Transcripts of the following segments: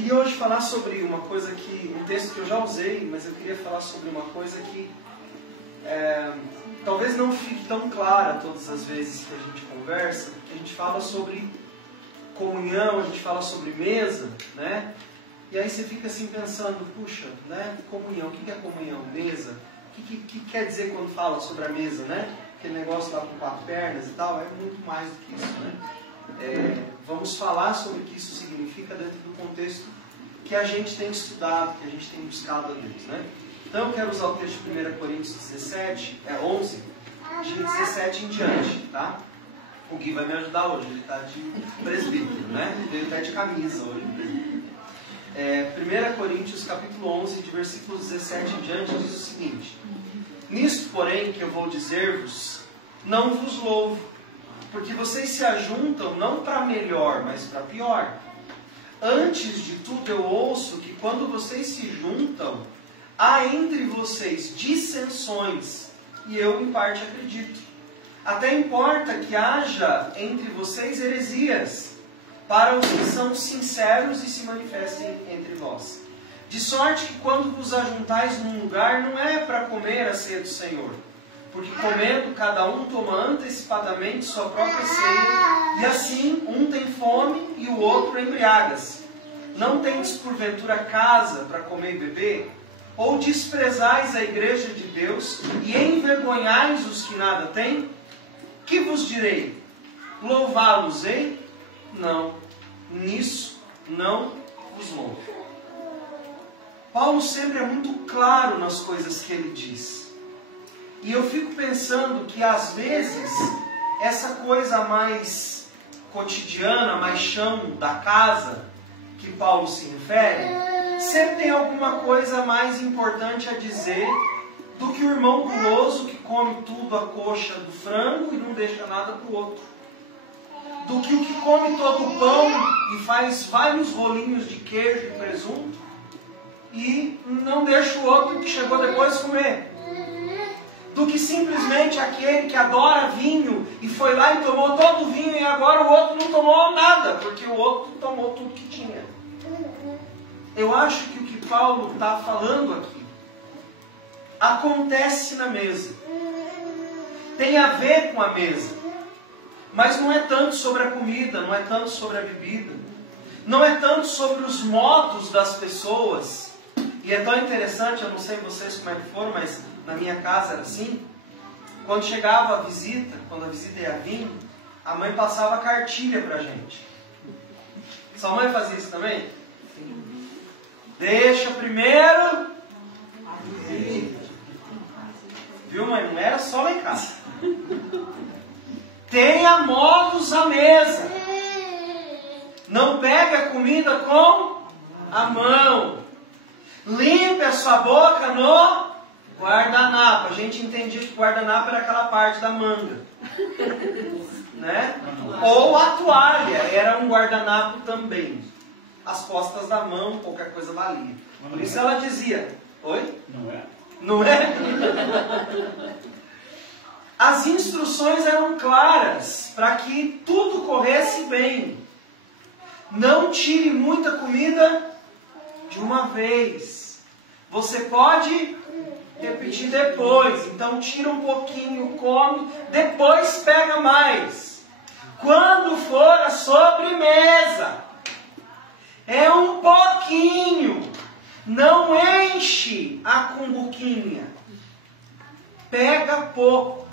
Queria hoje falar sobre uma coisa que, um texto que eu já usei, mas eu queria falar sobre uma coisa que talvez não fique tão clara todas as vezes que a gente conversa, porque a gente fala sobre comunhão, a gente fala sobre mesa, né? E aí você fica assim pensando, puxa, né? Comunhão, o que é comunhão? Mesa? O que quer dizer quando fala sobre a mesa, né? Aquele negócio lá com 4 pernas e tal, é muito mais do que isso, né? Vamos falar sobre o que isso significa dentro do contexto que a gente tem estudado, que a gente tem buscado a Deus, né? Então eu quero usar o texto de 1 Coríntios 11, de 17 em diante, tá? O Gui vai me ajudar hoje, ele está de presbítero, né? Ele está de camisa hoje. 1 Coríntios capítulo 11, de versículos 17 em diante, diz o seguinte: Nisto, porém, que eu vou dizer-vos, não vos louvo, porque vocês se ajuntam não para melhor, mas para pior. Antes de tudo eu ouço que quando vocês se juntam, há entre vocês dissensões, e eu em parte acredito. Até importa que haja entre vocês heresias, para os que são sinceros e se manifestem entre vós. De sorte que quando vos ajuntais num lugar, não é para comer a ceia do Senhor, porque comendo cada um toma antecipadamente sua própria ceia, e assim um tem fome e o outro embriaga-se. Não tendes porventura casa para comer e beber? Ou desprezais a igreja de Deus e envergonhais os que nada têm? Que vos direi? Louvá-los-ei? Não, nisso não vos louvo. Paulo sempre é muito claro nas coisas que ele diz. E eu fico pensando que às vezes essa coisa mais cotidiana, mais chão da casa, que Paulo se refere, sempre tem alguma coisa mais importante a dizer do que o irmão guloso que come tudo a coxa do frango e não deixa nada para o outro. Do que o que come todo o pão e faz vários rolinhos de queijo e presunto e não deixa o outro que chegou depois comer. Do que simplesmente aquele que adora vinho e foi lá e tomou todo o vinho e agora o outro não tomou nada, porque o outro tomou tudo que tinha. Eu acho que o que Paulo está falando aqui acontece na mesa. Tem a ver com a mesa. Mas não é tanto sobre a comida, não é tanto sobre a bebida. Não é tanto sobre os modos das pessoas. E é tão interessante, eu não sei vocês como é que foram, mas na minha casa era assim. Quando chegava a visita, quando a visita ia vir, a mãe passava cartilha pra gente. Sua mãe fazia isso também? Sim. Deixa primeiro a visita. Viu, mãe? Não era só lá em casa. Tenha modos à mesa. Não pegue a comida com a mão. Limpe a sua boca no guardanapo. A gente entendia que o guardanapo era aquela parte da manga. Né? Ou a toalha era um guardanapo também. As costas da mão, qualquer coisa valia. Por isso ela dizia: oi? Não é? Não é? As instruções eram claras para que tudo corresse bem. Não tire muita comida de uma vez. Você pode repetir depois. Então tira um pouquinho, come, depois pega mais. Quando for a sobremesa, é um pouquinho. Não enche a cumbuquinha. Pega pouco.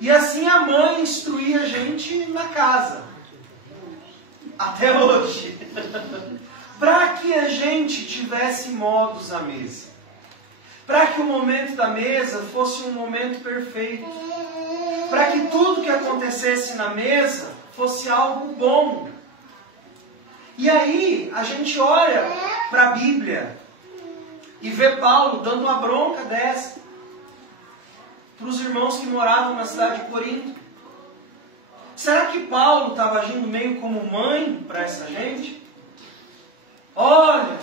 E assim a mãe instruía a gente na casa. Até hoje. Para que a gente tivesse modos à mesa. Para que o momento da mesa fosse um momento perfeito. Para que tudo que acontecesse na mesa fosse algo bom. E aí a gente olha para a Bíblia e vê Paulo dando uma bronca dessa para os irmãos que moravam na cidade de Corinto. Será que Paulo estava agindo meio como mãe para essa gente? Olha,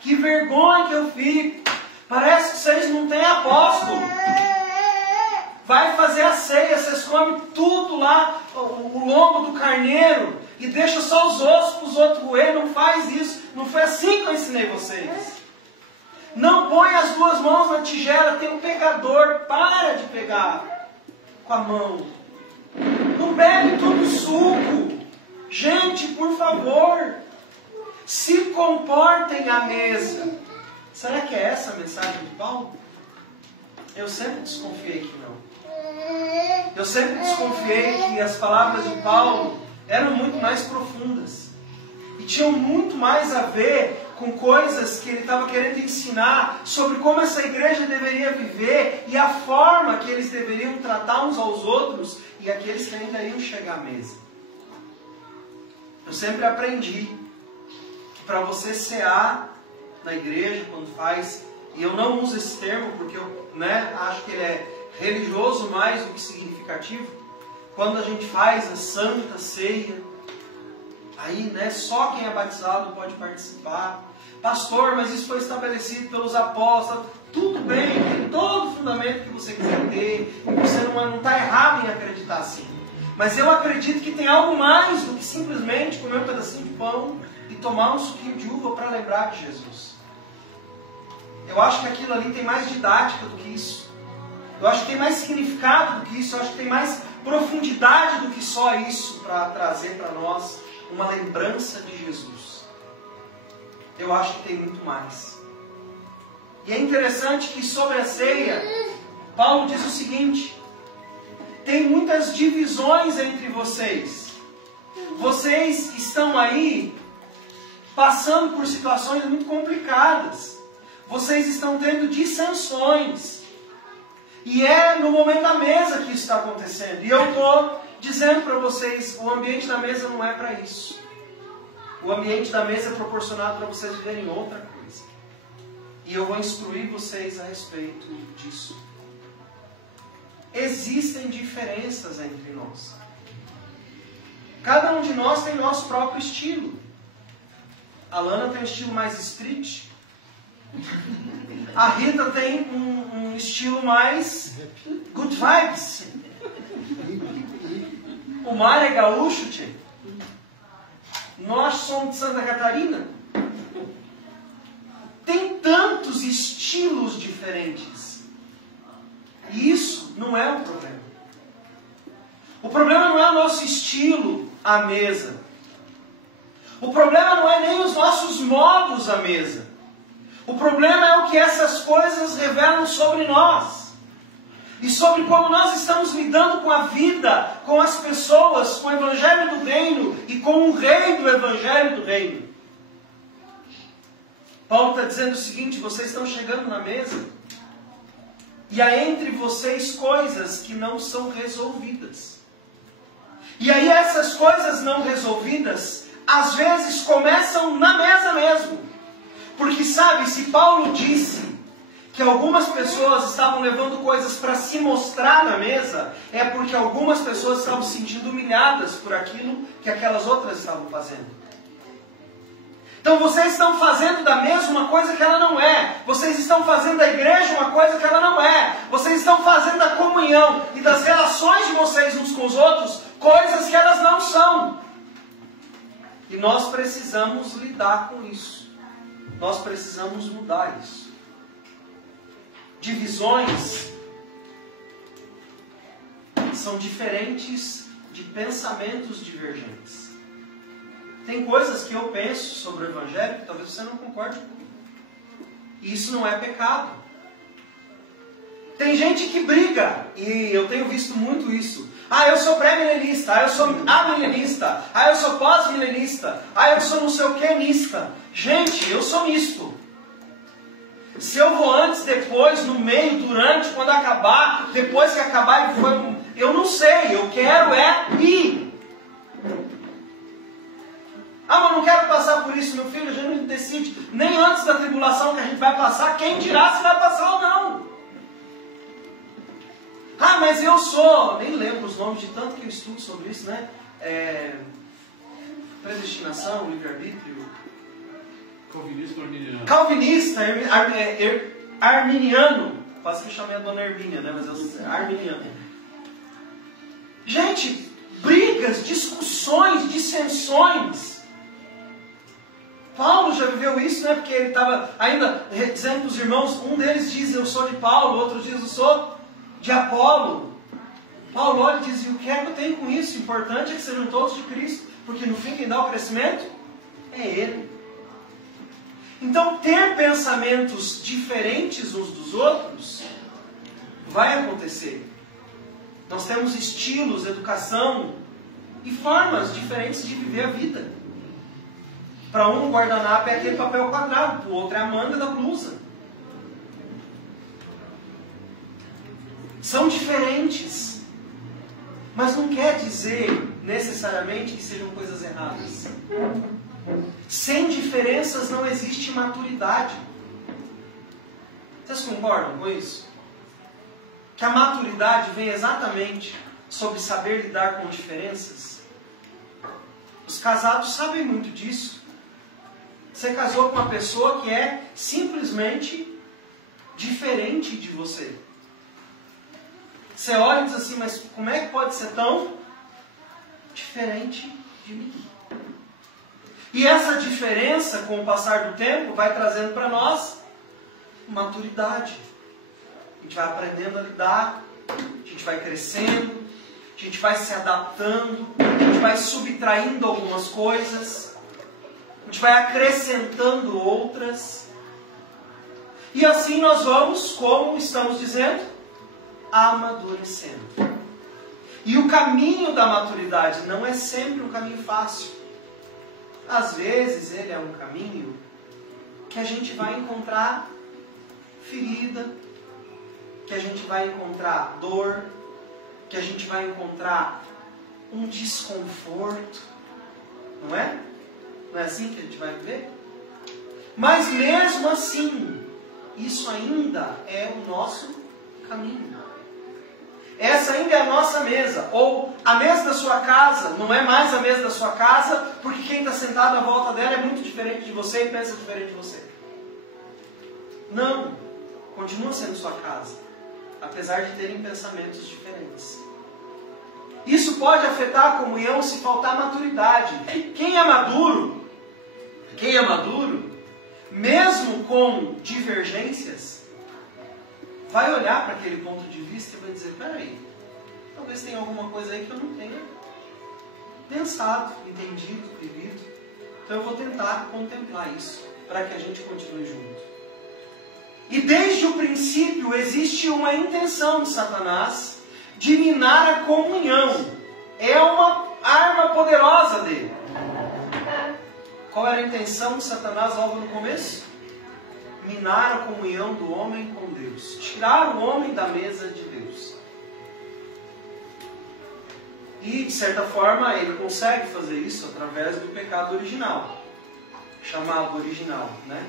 que vergonha que eu fico. Parece que vocês não têm apóstolo. Vai fazer a ceia, vocês comem tudo lá, o lombo do carneiro, e deixa só os ossos para os outros roer. Não faz isso. Não foi assim que eu ensinei vocês. Não põe as duas mãos na tigela. Tem um pegador. Para de pegar com a mão. Não bebe todo o suco. Gente, por favor, se comportem à mesa. Será que é essa a mensagem de Paulo? Eu sempre desconfiei que não. Eu sempre desconfiei que as palavras de Paulo eram muito mais profundas. E tinham muito mais a ver com coisas que ele estava querendo ensinar sobre como essa igreja deveria viver e a forma que eles deveriam tratar uns aos outros e aqueles que ainda iam chegar à mesa. Eu sempre aprendi que para você cear na igreja, quando faz, e eu não uso esse termo porque eu acho que ele é religioso mais do que significativo, quando a gente faz a Santa Ceia, aí só quem é batizado pode participar. Pastor, mas isso foi estabelecido pelos apóstolos. Tudo bem, tem todo o fundamento que você quiser ter, e você não está errado em acreditar assim. Mas eu acredito que tem algo mais do que simplesmente comer um pedacinho de pão e tomar um suquinho de uva para lembrar de Jesus. Eu acho que aquilo ali tem mais didática do que isso. Eu acho que tem mais significado do que isso. Eu acho que tem mais profundidade do que só isso para trazer para nós uma lembrança de Jesus. Eu acho que tem muito mais. E é interessante que sobre a ceia, Paulo diz o seguinte: tem muitas divisões entre vocês. Vocês estão aí passando por situações muito complicadas. Vocês estão tendo dissensões. E é no momento da mesa que isso está acontecendo. E eu estou dizendo para vocês, o ambiente da mesa não é para isso. O ambiente da mesa é proporcionado para vocês viverem outra coisa. E eu vou instruir vocês a respeito disso. Existem diferenças entre nós. Cada um de nós tem nosso próprio estilo. A Lana tem um estilo mais street. A Rita tem um estilo mais good vibes. O Mário é gaúcho, tchê. Nós somos de Santa Catarina. Tem tantos estilos diferentes. E isso não é o problema. O problema não é o nosso estilo à mesa. O problema não é nem os nossos modos à mesa. O problema é o que essas coisas revelam sobre nós. E sobre como nós estamos lidando com a vida, com as pessoas, com o Evangelho do Reino e com o Rei do Evangelho do Reino. Paulo está dizendo o seguinte: vocês estão chegando na mesa e há entre vocês coisas que não são resolvidas. E aí essas coisas não resolvidas, às vezes começam na mesa mesmo. Porque sabe, se Paulo disse que algumas pessoas estavam levando coisas para se mostrar na mesa, é porque algumas pessoas estavam se sentindo humilhadas por aquilo que aquelas outras estavam fazendo. Então vocês estão fazendo da mesa uma coisa que ela não é. Vocês estão fazendo da igreja uma coisa que ela não é. Vocês estão fazendo da comunhão e das relações de vocês uns com os outros coisas que elas não são. E nós precisamos lidar com isso. Nós precisamos mudar isso. Divisões são diferentes de pensamentos divergentes. Tem coisas que eu penso sobre o Evangelho que talvez você não concorde comigo. E isso não é pecado. Tem gente que briga, e eu tenho visto muito isso. Ah, eu sou pré-milenista, ah, eu sou amilenista, ah, eu sou pós-milenista, ah, eu sou não sei o que nista. Gente, eu sou misto. Se eu vou antes, depois, no meio, durante, quando acabar, depois que acabar, eu não sei, eu quero ir. Ah, mas não quero passar por isso, meu filho, a gente não decide nem antes da tribulação que a gente vai passar, quem dirá se vai passar ou não. Ah, mas eu sou, nem lembro os nomes de tanto que eu estudo sobre isso, né? Predestinação, livre-arbítrio. Calvinista, arminiano. Quase que chamei a dona Hermínia, né? Mas eu sou arminiano. Gente, briga brigas, discussões, dissensões. Paulo já viveu isso, né? Porque ele estava ainda dizendo para os irmãos, um deles diz, eu sou de Paulo, outro diz, eu sou de Apolo. Paulo olha e diz, e o que é que eu tenho com isso? O importante é que sejam todos de Cristo, porque no fim quem dá o crescimento é Ele. Então ter pensamentos diferentes uns dos outros vai acontecer. Nós temos estilos, educação e formas diferentes de viver a vida. Para um, o guardanapo é aquele papel quadrado, para o outro é a manga da blusa. São diferentes. Mas não quer dizer necessariamente que sejam coisas erradas. Sem diferenças não existe maturidade. Vocês concordam com isso? Que a maturidade vem exatamente sobre saber lidar com diferenças? Os casados sabem muito disso. Você casou com uma pessoa que é simplesmente diferente de você. Você olha e diz assim, mas como é que pode ser tão diferente de mim? E essa diferença, com o passar do tempo, vai trazendo para nós maturidade. A gente vai aprendendo a lidar, a gente vai crescendo, a gente vai se adaptando, a gente vai subtraindo algumas coisas, a gente vai acrescentando outras. E assim nós vamos, como estamos dizendo, amadurecendo. E o caminho da maturidade não é sempre um caminho fácil. Às vezes ele é um caminho que a gente vai encontrar ferida, que a gente vai encontrar dor, que a gente vai encontrar um desconforto. Não é? Não é assim que a gente vai viver? Mas mesmo assim, isso ainda é o nosso caminho. Essa ainda é a nossa mesa. Ou a mesa da sua casa não é mais a mesa da sua casa, porque quem está sentado à volta dela é muito diferente de você e pensa diferente de você. Não. Continua sendo sua casa, apesar de terem pensamentos diferentes. Isso pode afetar a comunhão se faltar maturidade. Quem é maduro, mesmo com divergências, vai olhar para aquele ponto de vista e vai dizer, peraí, talvez tenha alguma coisa aí que eu não tenha pensado, entendido, vivido. Então eu vou tentar contemplar isso, para que a gente continue junto. E desde o princípio existe uma intenção de Satanás de minar a comunhão. É uma arma poderosa dele. Qual era a intenção de Satanás logo no começo? Minar a comunhão do homem com Deus. Tirar o homem da mesa de Deus. E, de certa forma, ele consegue fazer isso através do pecado original. Chamado original, né?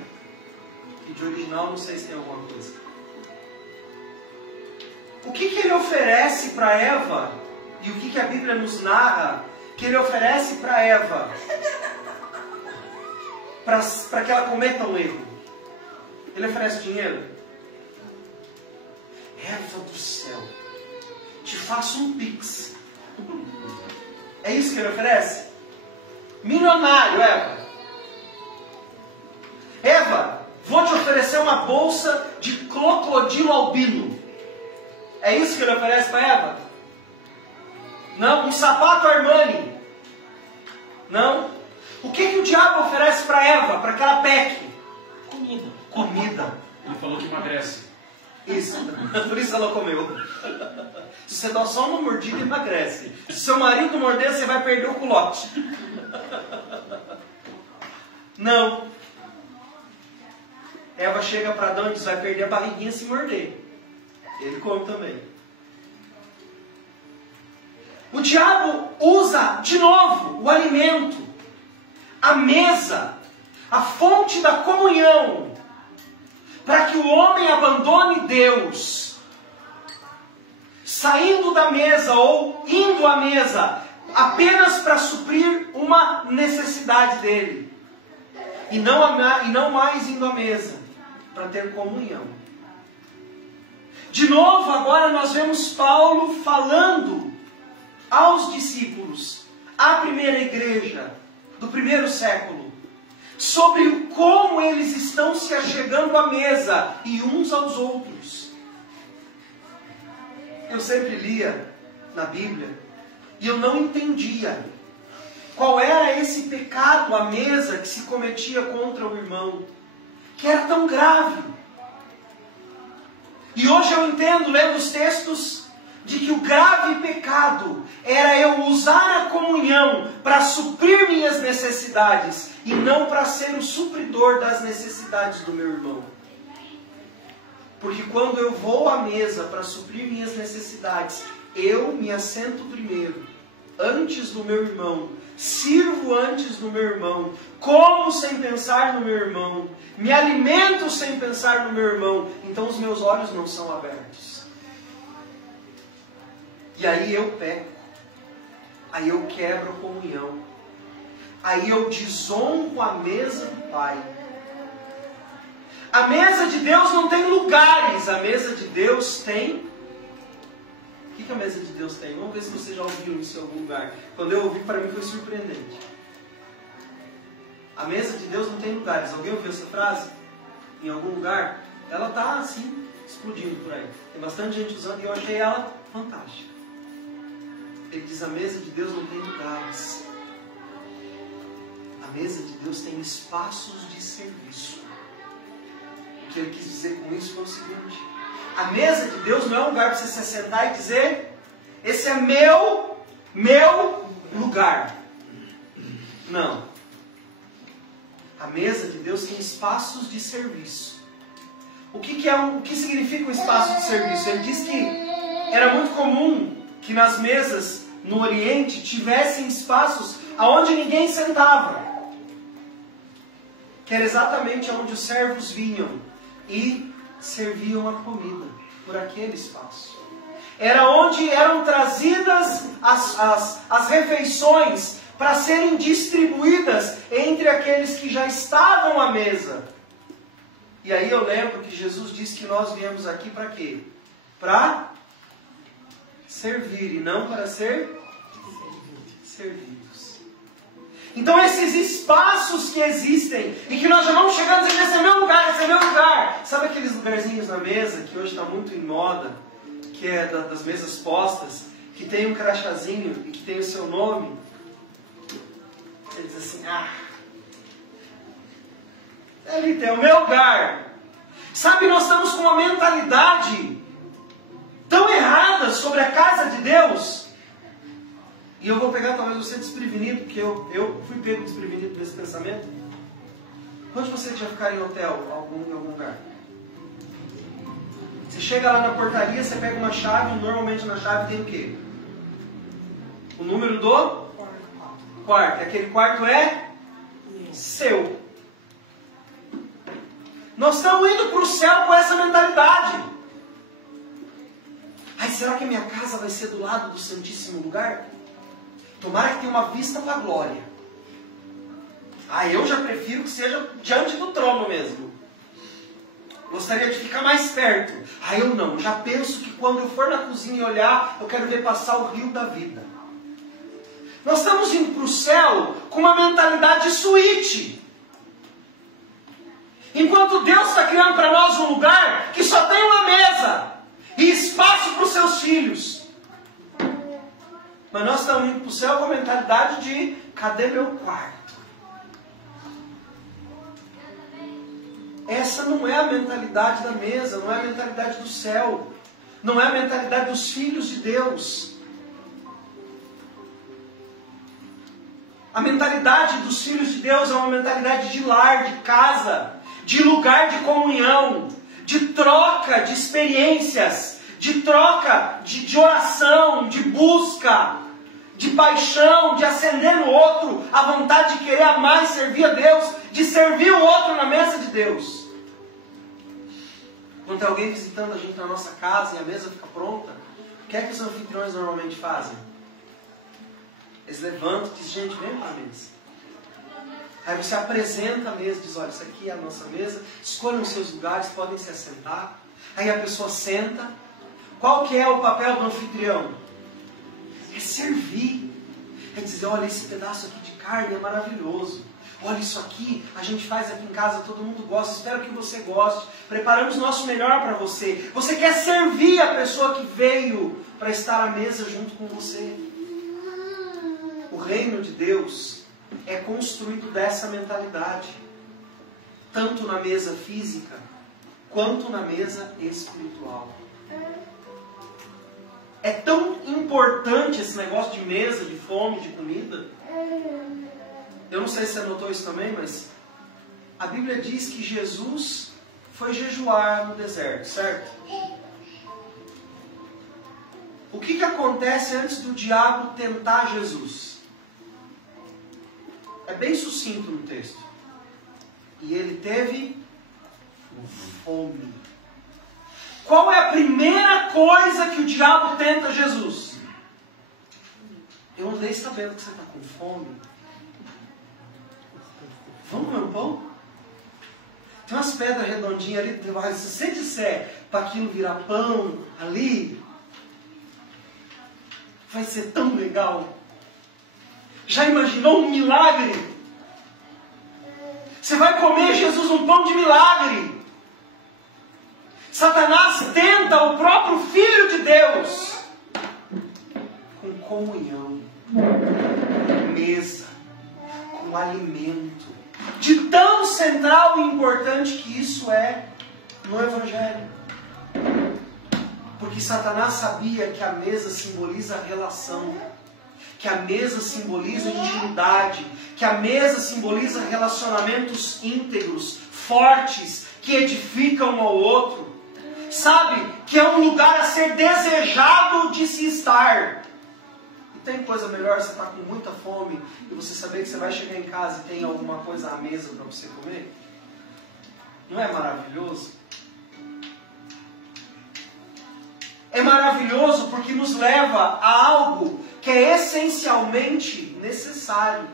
E de original não sei se tem alguma coisa. O que ele oferece para Eva? E o que a Bíblia nos narra que ele oferece para Eva? Para que ela cometa um erro. Ele oferece dinheiro. Eva do céu, te faço um pix. É isso que ele oferece? Milionário, Eva. Eva, vou te oferecer uma bolsa de crocodilo albino. É isso que ele oferece para Eva? Não. Um sapato Armani? Não. O que o diabo oferece para Eva, para que ela peque? Comida. Ele falou que emagrece. Isso. Por isso ela comeu. Se você dá só uma mordida, emagrece. Se seu marido morder, você vai perder o culote. Não. Eva chega para Adão e diz, vai perder a barriguinha se morder. Ele come também. O diabo usa, de novo, o alimento, a mesa, a fonte da comunhão, para que o homem abandone Deus, saindo da mesa ou indo à mesa, apenas para suprir uma necessidade dele, e não mais indo à mesa, para ter comunhão. De novo, agora nós vemos Paulo falando aos discípulos à primeira igreja do primeiro século, sobre como eles estão se achegando à mesa e uns aos outros. Eu sempre lia na Bíblia e eu não entendia qual era esse pecado à mesa que se cometia contra o irmão, que era tão grave. E hoje eu entendo, lendo os textos, de que o grave pecado era eu usar a comunhão para suprir minhas necessidades e não para ser o supridor das necessidades do meu irmão. Porque quando eu vou à mesa para suprir minhas necessidades, eu me assento primeiro, antes do meu irmão, sirvo antes do meu irmão, como sem pensar no meu irmão, me alimento sem pensar no meu irmão, então os meus olhos não são abertos. E aí eu peco, aí eu quebro a comunhão, aí eu desonro a mesa do Pai. A mesa de Deus não tem lugares, a mesa de Deus tem... O que a mesa de Deus tem? Vamos ver se você já ouviu isso em algum lugar. Quando eu ouvi, para mim foi surpreendente. A mesa de Deus não tem lugares. Alguém ouviu essa frase? Em algum lugar? Ela está assim, explodindo por aí. Tem bastante gente usando e eu achei ela fantástica. Ele diz: a mesa de Deus não tem lugares. A mesa de Deus tem espaços de serviço. O que ele quis dizer com isso foi o seguinte: a mesa de Deus não é um lugar para você se sentar e dizer: esse é meu lugar. Não. A mesa de Deus tem espaços de serviço. O que significa um espaço de serviço? Ele diz que era muito comum que nas mesas no Oriente tivessem espaços aonde ninguém sentava. Que era exatamente onde os servos vinham e serviam a comida, por aquele espaço. Era onde eram trazidas as refeições para serem distribuídas entre aqueles que já estavam à mesa. E aí eu lembro que Jesus disse que nós viemos aqui para quê? Para servir e não para ser servidos. Então esses espaços que existem e que nós já vamos chegando dizendo: esse é meu lugar, esse é meu lugar. Sabe aqueles lugarzinhos na mesa que hoje está muito em moda, que é das mesas postas, que tem um crachazinho e que tem o seu nome? Ele diz assim: ali tem o meu lugar. Sabe, nós estamos com uma mentalidade tão errada sobre a casa de Deus. E eu vou pegar talvez você desprevenido, porque eu fui pego desprevenido desse pensamento. Onde você já ficar em hotel, em algum lugar? Você chega lá na portaria, você pega uma chave, normalmente na chave tem o quê? O número do quarto. Aquele quarto é seu. Nós estamos indo para o céu com essa mentalidade. Ai, será que a minha casa vai ser do lado do Santíssimo Lugar? Tomara que tenha uma vista para a glória. Eu já prefiro que seja diante do trono mesmo. Gostaria de ficar mais perto. Eu não. Já penso que quando eu for na cozinha e olhar, eu quero ver passar o rio da vida. Nós estamos indo para o céu com uma mentalidade suíte. Enquanto Deus está criando para nós um lugar que só tem uma mesa e espaço para os seus filhos. Mas nós estamos indo para o céu com a mentalidade de: cadê meu quarto? Essa não é a mentalidade da mesa, não é a mentalidade do céu, não é a mentalidade dos filhos de Deus. A mentalidade dos filhos de Deus é uma mentalidade de lar, de casa, de lugar de comunhão, de troca de experiências, de troca de oração, de busca, de paixão, de acender no outro a vontade de querer amar e servir a Deus, de servir o outro na mesa de Deus. Quando tem alguém visitando a gente na nossa casa e a mesa fica pronta, o que é que os anfitriões normalmente fazem? Eles levantam e dizem: gente, vem para a mesa. Aí você apresenta a mesa, diz: olha, isso aqui é a nossa mesa, escolham os seus lugares, podem se assentar. Aí a pessoa senta. Qual que é o papel do anfitrião? É servir. É dizer, olha, esse pedaço aqui de carne é maravilhoso. Olha, isso aqui a gente faz aqui em casa, todo mundo gosta, espero que você goste. Preparamos nosso melhor para você. Você quer servir a pessoa que veio para estar à mesa junto com você. O reino de Deus é construído dessa mentalidade. Tanto na mesa física, quanto na mesa espiritual. É tão importante esse negócio de mesa, de fome, de comida. Eu não sei se você notou isso também, mas a Bíblia diz que Jesus foi jejuar no deserto, certo? O que acontece antes do diabo tentar Jesus? É bem sucinto no texto. E ele teve fome. Qual é a primeira coisa que o diabo tenta Jesus? Eu andei sabendo que você está com fome. Vamos comer um pão? Tem umas pedras redondinhas ali. Se você disser para aquilo virar pão ali, vai ser tão legal. Já imaginou um milagre? Você vai comer, Jesus, um pão de milagre. Satanás tenta o próprio Filho de Deus com comunhão, com mesa, com alimento. De tão central e importante que isso é no Evangelho. Porque Satanás sabia que a mesa simboliza relação, que a mesa simboliza intimidade, que a mesa simboliza relacionamentos íntegros, fortes, que edificam um ao outro. Sabe? Que é um lugar a ser desejado de se estar. E tem coisa melhor, você está com muita fome e você saber que você vai chegar em casa e tem alguma coisa à mesa para você comer? Não é maravilhoso? É maravilhoso porque nos leva a algo que é essencialmente necessário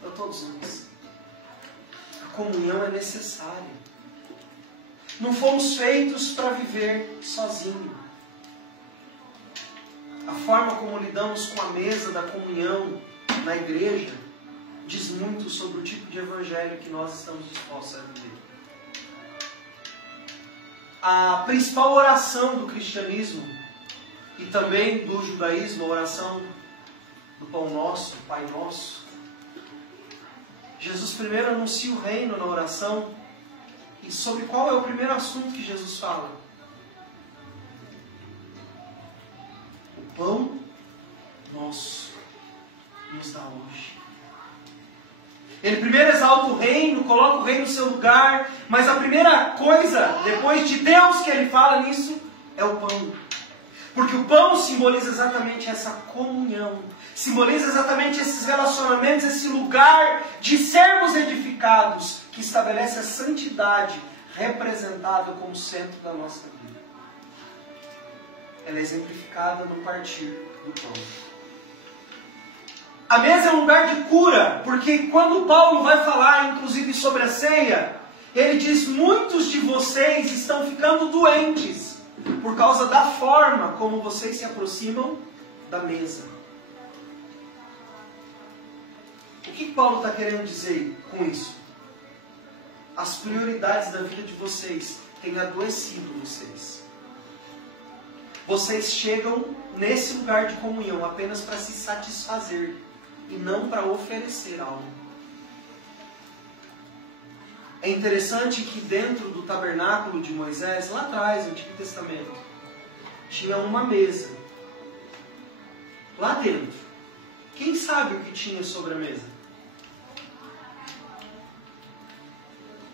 para todos nós. A comunhão é necessária. Não fomos feitos para viver sozinhos. A forma como lidamos com a mesa da comunhão na igreja diz muito sobre o tipo de evangelho que nós estamos dispostos a viver. A principal oração do cristianismo e também do judaísmo, a oração do Pão Nosso, Pai Nosso. Jesus primeiro anuncia o reino na oração. E sobre qual é o primeiro assunto que Jesus fala? O pão nosso nos dá hoje. Ele primeiro exalta o reino, coloca o reino no seu lugar, mas a primeira coisa, depois de Deus que ele fala nisso, é o pão. Porque o pão simboliza exatamente essa comunhão, simboliza exatamente esses relacionamentos, esse lugar de sermos edificados, que estabelece a santidade representada como centro da nossa vida. Ela é exemplificada no partir do pão. A mesa é um lugar de cura, porque quando Paulo vai falar, inclusive, sobre a ceia, ele diz: muitos de vocês estão ficando doentes por causa da forma como vocês se aproximam da mesa. O que Paulo está querendo dizer com isso? As prioridades da vida de vocês têm adoecido vocês. Vocês chegam nesse lugar de comunhão apenas para se satisfazer e não para oferecer algo. É interessante que dentro do tabernáculo de Moisés, lá atrás, no Antigo Testamento, tinha uma mesa. Lá dentro. Quem sabe o que tinha sobre a mesa?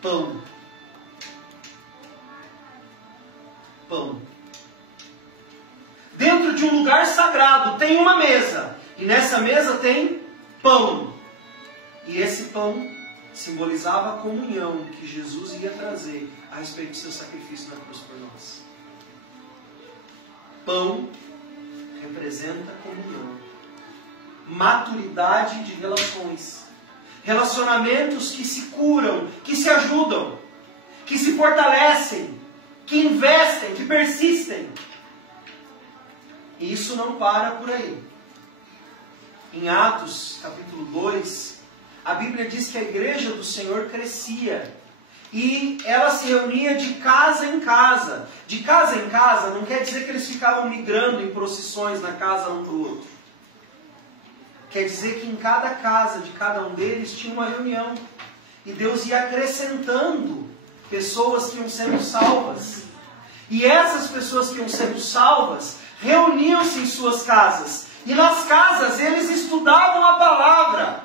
Pão. Pão. Dentro de um lugar sagrado tem uma mesa. E nessa mesa tem pão. E esse pão simbolizava a comunhão que Jesus ia trazer a respeito do seu sacrifício na cruz por nós. Pão representa comunhão. Maturidade de relações. Relacionamentos que se curam, que se ajudam, que se fortalecem, que investem, que persistem. E isso não para por aí. em Atos, capítulo 2, a Bíblia diz que a igreja do Senhor crescia. E ela se reunia de casa em casa. De casa em casa não quer dizer que eles ficavam migrando em procissões na casa um para o outro. Quer dizer que em cada casa de cada um deles tinha uma reunião. E Deus ia acrescentando pessoas que iam sendo salvas. E essas pessoas que iam sendo salvas reuniam-se em suas casas. E nas casas eles estudavam a palavra.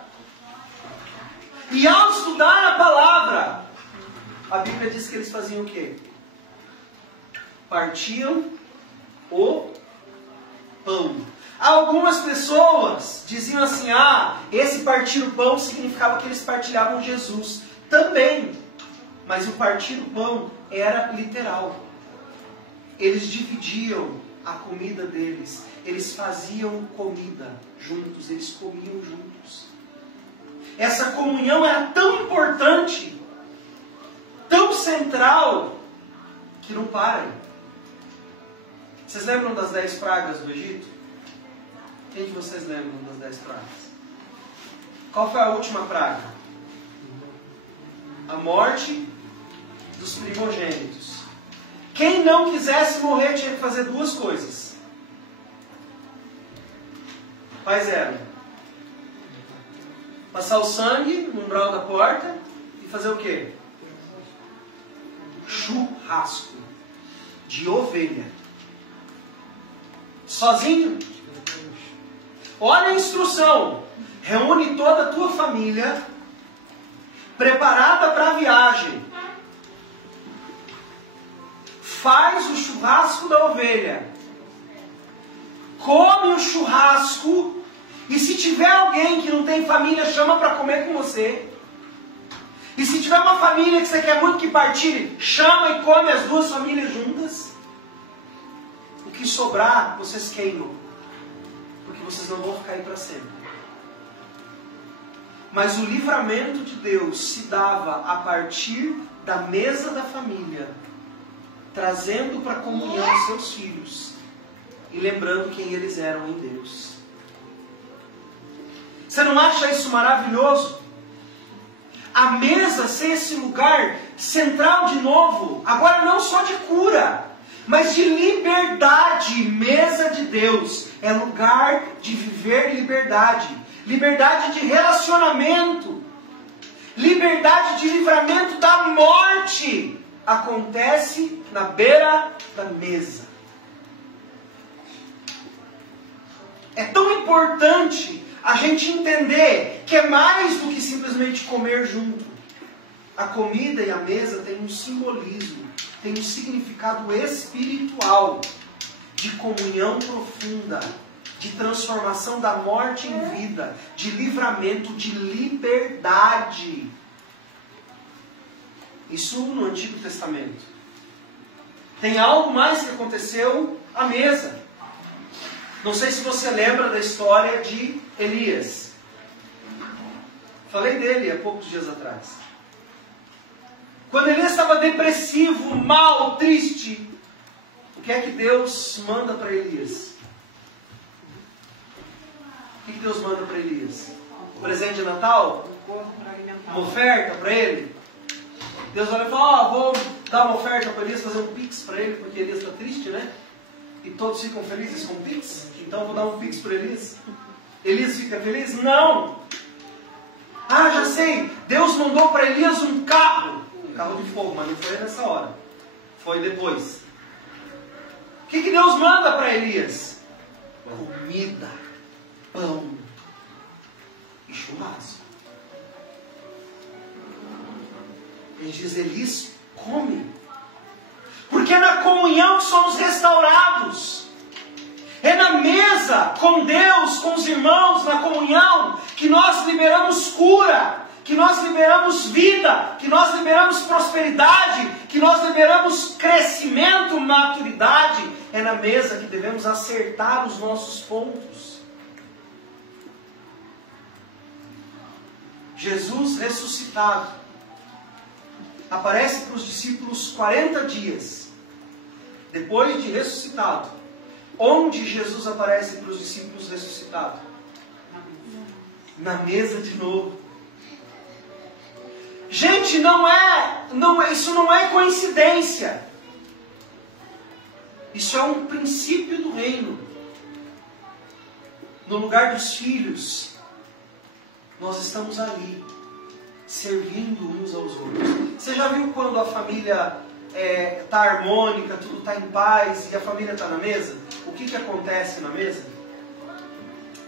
E ao estudar a palavra, a Bíblia diz que eles faziam o quê? Partiam o pão. Algumas pessoas diziam assim, esse partir o pão significava que eles partilhavam Jesus. Também. Mas o partir o pão era literal. Eles dividiam a comida deles. Eles faziam comida juntos. Eles comiam juntos. Essa comunhão era tão importante, tão central, que não para. Vocês lembram das 10 pragas do Egito? Quem de vocês lembram das 10 pragas? Qual foi a última praga? A morte dos primogênitos. Quem não quisesse morrer tinha que fazer duas coisas. Quais eram? Passar o sangue no umbral da porta e fazer o quê? Churrasco de ovelha. Sozinho? Olha a instrução. Reúne toda a tua família, preparada para a viagem. Faz o churrasco da ovelha. Come o churrasco. E se tiver alguém que não tem família, chama para comer com você. E se tiver uma família que você quer muito que partilhe, chama e come as duas famílias juntas. O que sobrar, vocês queimam. Porque vocês não vão ficar aí para sempre. Mas o livramento de Deus se dava a partir da mesa da família, trazendo para a comunhão seus filhos e lembrando quem eles eram em Deus. Você não acha isso maravilhoso? A mesa ser esse lugar central de novo, agora não só de cura, mas de liberdade. Mesa de Deus é lugar de viver liberdade. Liberdade de relacionamento. Liberdade de livramento da morte. Acontece na beira da mesa. É tão importante a gente entender que é mais do que simplesmente comer junto. A comida e a mesa tem um simbolismo, tem um significado espiritual, de comunhão profunda, de transformação da morte em vida, de livramento, de liberdade. Isso no Antigo Testamento. Tem algo mais que aconteceu à mesa. Não sei se você lembra da história de Elias. Falei dele há poucos dias atrás. Quando Elias estava depressivo, mal, triste, o que é que Deus manda para Elias? O que Deus manda para Elias? Um presente de Natal? Uma oferta para ele? Deus olha e fala, vou dar uma oferta para Elias, fazer um pix para ele, porque Elias está triste, né? E todos ficam felizes com pix? Então vou dar um pix para Elias. Elias fica feliz? Não! Já sei! Deus mandou para Elias um carro. Um carro de fogo, mas não foi nessa hora. Foi depois. O que Deus manda para Elias? Comida, pão e churrasco. Ele diz, Elias, come. Porque é na comunhão que somos restaurados. É na mesa com Deus, com os irmãos, na comunhão, que nós liberamos cura, que nós liberamos vida, que nós liberamos prosperidade, que nós liberamos crescimento, maturidade. É na mesa que devemos acertar os nossos pontos. Jesus ressuscitado aparece para os discípulos 40 dias depois de ressuscitado. Onde Jesus aparece para os discípulos ressuscitado? na mesa de novo. Gente, isso não é coincidência. Isso é um princípio do reino. No lugar dos filhos, nós estamos ali, servindo uns aos outros. Você já viu quando a família está harmônica, tudo está em paz e a família está na mesa? O que acontece na mesa?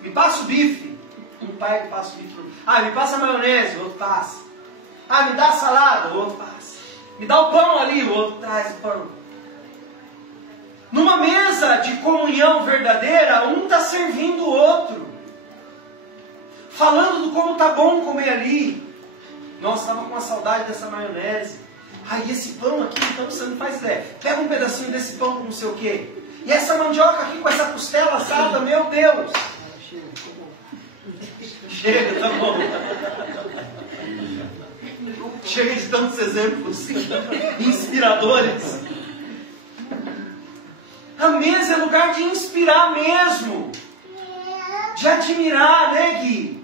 Me passa o bife. Um pai que passa o bife. Me passa a maionese, o outro passa. Me dá a salada, o outro passa. Me dá o pão ali, o outro traz o pão. Numa mesa de comunhão verdadeira, um está servindo o outro. Falando do como está bom comer ali. Nossa, estava com uma saudade dessa maionese. E esse pão aqui, então você não faz ideia. Pega um pedacinho desse pão com não sei o quê. E essa mandioca aqui com essa costela assada, meu Deus. Chega, tá bom. Chega de tantos exemplos inspiradores. A mesa é lugar de inspirar mesmo. De admirar, né, Gui?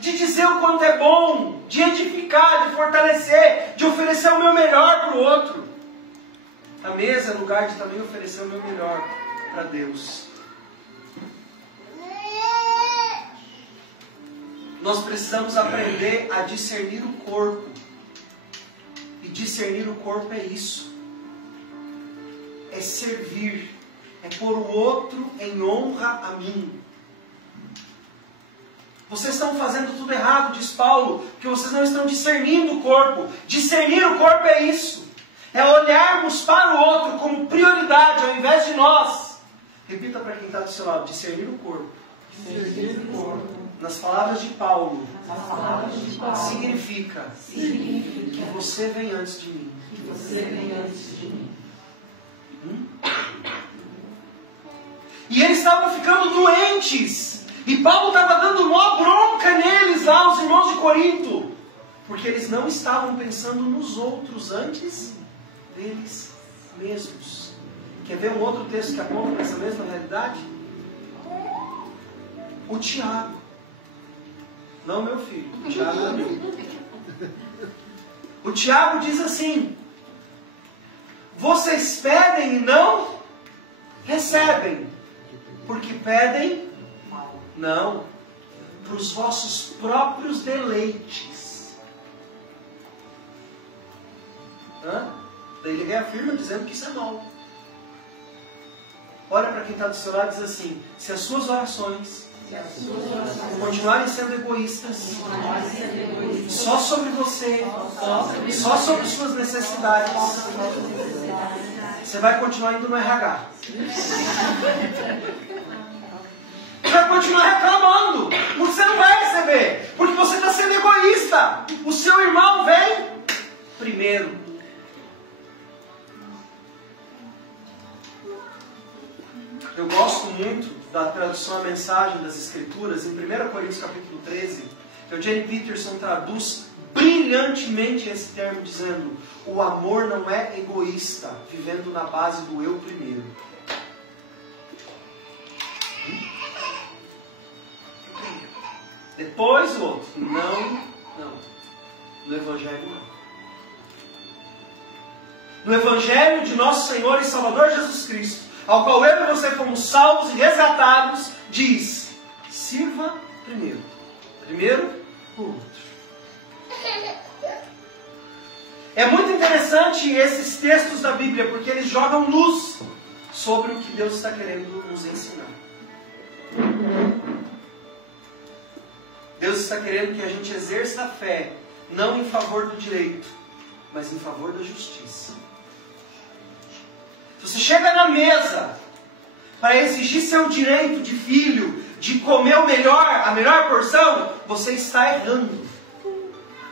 De dizer o quanto é bom. De edificar, de fortalecer. De oferecer o meu melhor para o outro. A mesa é lugar de também oferecer o meu melhor para Deus. Nós precisamos aprender a discernir o corpo. E discernir o corpo é isso. É servir. É pôr o outro em honra a mim. Vocês estão fazendo tudo errado, diz Paulo, porque vocês não estão discernindo o corpo. Discernir o corpo é isso. É olharmos para o outro como prioridade ao invés de nós. Repita para quem está do seu lado. Discernir o corpo. Discernir o corpo. Nas palavras de Paulo, significa que você vem antes de mim. E eles estavam ficando doentes. E Paulo estava dando uma bronca neles lá, os irmãos de Corinto. Porque eles não estavam pensando nos outros antes deles mesmos. Quer ver um outro texto que aponta para essa mesma realidade? O Tiago. Não, meu filho. O Tiago é meu. O Tiago diz assim: vocês pedem e não recebem, porque pedem, não, para os vossos próprios deleites. Daí ele reafirma dizendo que isso é mal. Olha para quem está do seu lado e diz assim: se as suas orações continuarem sendo egoístas, só sobre você, só sobre suas necessidades, você vai continuar indo no RH. Você vai continuar reclamando, porque você não vai receber, porque você está sendo egoísta. O seu irmão vem primeiro. Eu gosto muito da tradução à mensagem das Escrituras, em 1 Coríntios capítulo 13, que o Jane Peterson traduz brilhantemente esse termo, dizendo: o amor não é egoísta, vivendo na base do eu primeiro. Depois o outro. Não. No Evangelho não. No Evangelho de nosso Senhor e Salvador Jesus Cristo, ao qual eu e você fomos salvos e resgatados, diz: sirva primeiro. Primeiro o outro. É muito interessante esses textos da Bíblia, porque eles jogam luz sobre o que Deus está querendo nos ensinar. Deus está querendo que a gente exerça a fé, não em favor do direito, mas em favor da justiça. Você chega na mesa para exigir seu direito de filho, de comer o melhor, a melhor porção, você está errando.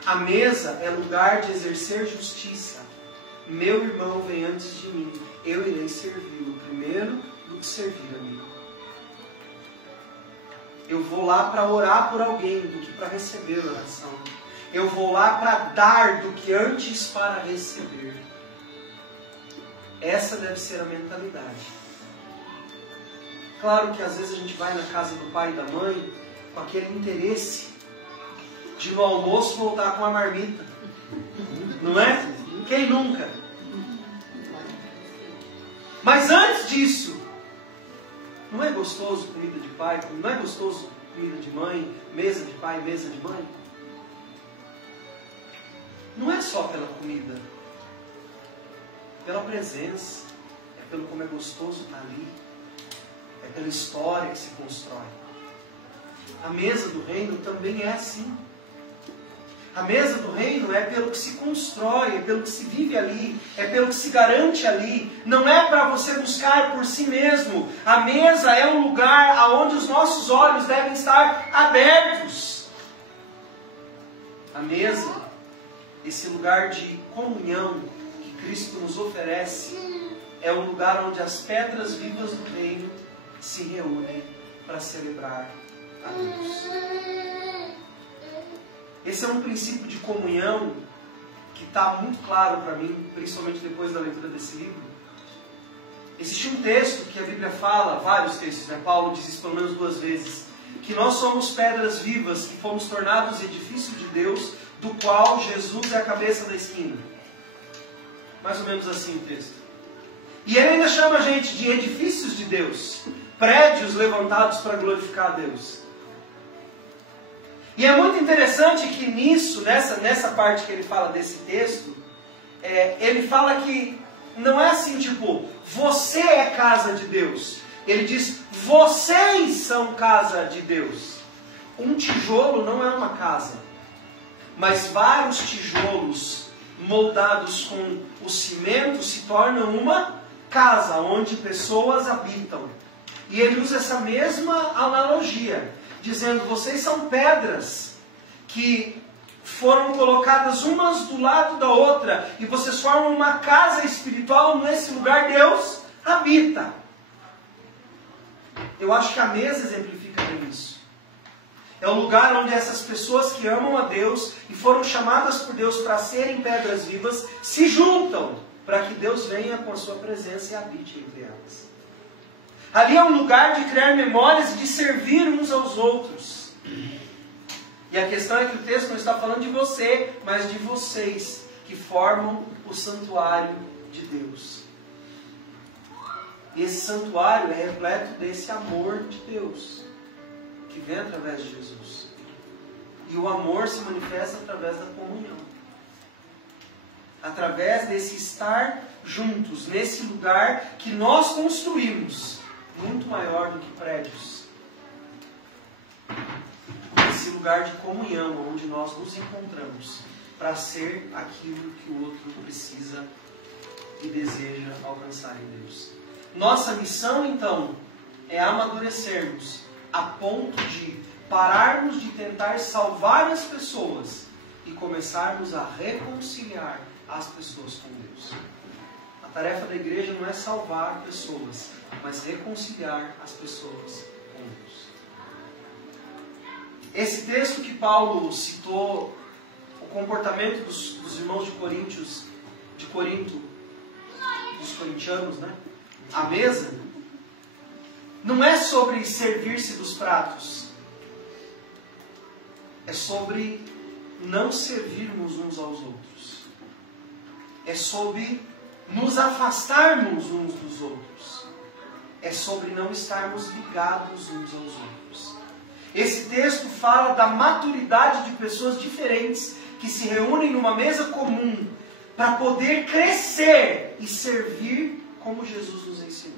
A mesa é lugar de exercer justiça. Meu irmão vem antes de mim, eu irei servi-lo primeiro do que servir a mim. Eu vou lá para orar por alguém do que para receber oração. Eu vou lá para dar do que antes para receber. Essa deve ser a mentalidade. Claro que às vezes a gente vai na casa do pai e da mãe com aquele interesse de no almoço voltar com a marmita. Não é? Quem nunca? Mas antes disso, não é gostoso comida de pai? Não é gostoso comida de mãe? Mesa de pai, mesa de mãe? Não é só pela comida, pela presença, é pelo como é gostoso estar ali, é pela história que se constrói. A mesa do reino também é assim. A mesa do reino é pelo que se constrói, é pelo que se vive ali, é pelo que se garante ali. Não é para você buscar por si mesmo. A mesa é um lugar onde os nossos olhos devem estar abertos. A mesa, esse lugar de comunhão que Cristo nos oferece, é o lugar onde as pedras vivas do reino se reúnem para celebrar a Deus. Esse é um princípio de comunhão que está muito claro para mim, principalmente depois da leitura desse livro. Existe um texto que a Bíblia fala, vários textos, né? Paulo diz isso pelo menos 2 vezes, que nós somos pedras vivas, que fomos tornados edifício de Deus, do qual Jesus é a cabeça da esquina. Mais ou menos assim o texto. E ele ainda chama a gente de edifícios de Deus, prédios levantados para glorificar a Deus. E é muito interessante que nisso, nessa parte que ele fala desse texto, ele fala que não é assim tipo, você é casa de Deus. Ele diz, vocês são casa de Deus. Um tijolo não é uma casa, mas vários tijolos moldados com o cimento se tornam uma casa, onde pessoas habitam. E ele usa essa mesma analogia, dizendo, vocês são pedras que foram colocadas umas do lado da outra, e vocês formam uma casa espiritual, nesse lugar Deus habita. Eu acho que a mesa exemplifica bem isso. É o lugar onde essas pessoas que amam a Deus e foram chamadas por Deus para serem pedras vivas, se juntam para que Deus venha com a sua presença e habite entre elas. Ali é um lugar de criar memórias e de servir uns aos outros. E a questão é que o texto não está falando de você, mas de vocês, que formam o santuário de Deus. E esse santuário é repleto desse amor de Deus, que vem através de Jesus. E o amor se manifesta através da comunhão. Através desse estar juntos, nesse lugar que nós construímos, muito maior do que prédios. Esse lugar de comunhão, onde nós nos encontramos para ser aquilo que o outro precisa e deseja alcançar em Deus. Nossa missão, então, é amadurecermos a ponto de pararmos de tentar salvar as pessoas e começarmos a reconciliar as pessoas com Deus. A tarefa da igreja não é salvar pessoas, mas reconciliar as pessoas com Deus. Esse texto que Paulo citou, o comportamento dos irmãos de Corinto, dos corintianos, né? A mesa, não é sobre servir-se dos pratos, é sobre não servirmos uns aos outros, é sobre nos afastarmos uns dos outros, é sobre não estarmos ligados uns aos outros. Esse texto fala da maturidade de pessoas diferentes que se reúnem numa mesa comum para poder crescer e servir como Jesus nos ensinou.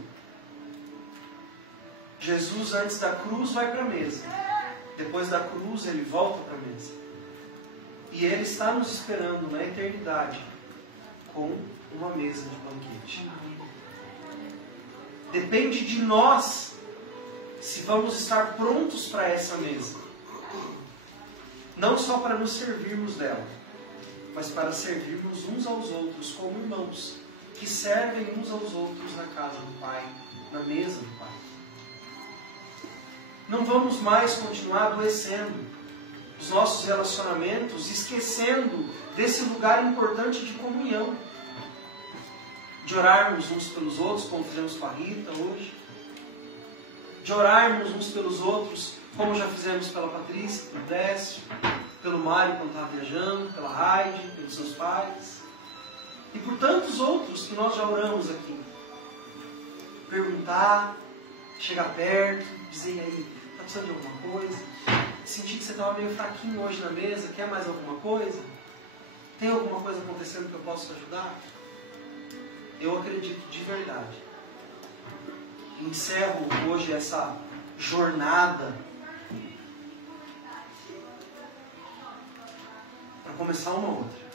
Jesus, antes da cruz, vai para a mesa. Depois da cruz, ele volta para a mesa. E ele está nos esperando na eternidade com uma mesa de banquete. Depende de nós se vamos estar prontos para essa mesa. Não só para nos servirmos dela, mas para servirmos uns aos outros como irmãos, que servem uns aos outros na casa do Pai, na mesa do Pai. Não vamos mais continuar adoecendo os nossos relacionamentos, esquecendo desse lugar importante de comunhão. De orarmos uns pelos outros, como fizemos com a Rita hoje. De orarmos uns pelos outros como já fizemos pela Patrícia, pelo Décio, pelo Mário quando estava viajando, pela Raide, pelos seus pais, e por tantos outros que nós já oramos aqui. Perguntar, chegar perto, dizer aí, está precisando de alguma coisa? Sentir que você estava meio fraquinho hoje na mesa, quer mais alguma coisa? Tem alguma coisa acontecendo que eu possa te ajudar? Eu acredito de verdade. Encerro hoje essa jornada para começar uma outra.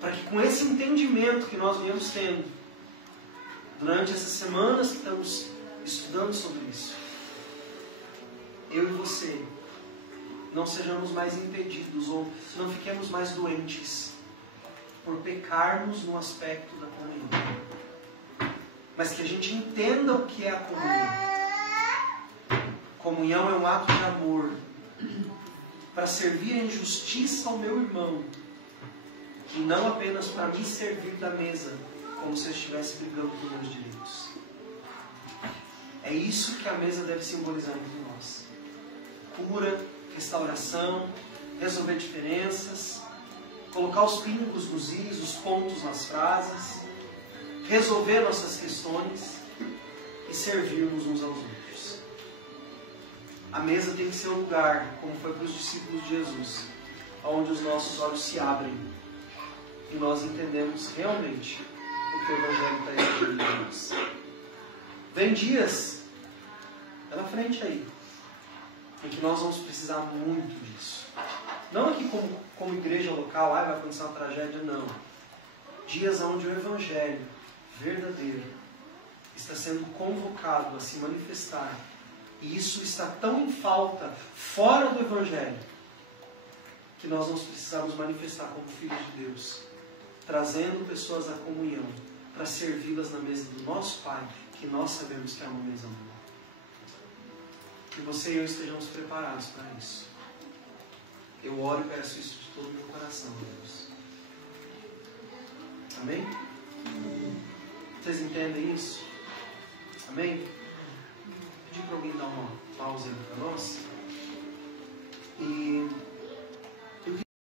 Para que com esse entendimento que nós viemos tendo durante essas semanas que estamos estudando sobre isso, eu e você não sejamos mais impedidos ou não fiquemos mais doentes por pecarmos no aspecto da comunhão. Mas que a gente entenda o que é a comunhão. Comunhão é um ato de amor para servir em justiça ao meu irmão e não apenas para me servir da mesa como se eu estivesse brigando por meus direitos. É isso que a mesa deve simbolizar entre nós. Cura, restauração, resolver diferenças, colocar os pingos nos is, os pontos nas frases, resolver nossas questões e servirmos uns aos outros. A mesa tem que ser um lugar, como foi para os discípulos de Jesus, onde os nossos olhos se abrem e nós entendemos realmente o que o Evangelho está exigindo de nós. Vem dias pela frente aí em que nós vamos precisar muito disso. Não aqui como igreja local, vai acontecer uma tragédia, não. Dias onde o Evangelho verdadeiro está sendo convocado a se manifestar. E isso está tão em falta fora do Evangelho que nós vamos precisarmos manifestar como filhos de Deus, trazendo pessoas à comunhão para servi-las na mesa do nosso Pai, que nós sabemos que é uma mesa boa. Que você e eu estejamos preparados para isso. Eu oro e peço isso de todo o meu coração, Deus. Amém? Vocês entendem isso? Amém? Vou pedir para alguém dar uma pausa aí para nós. E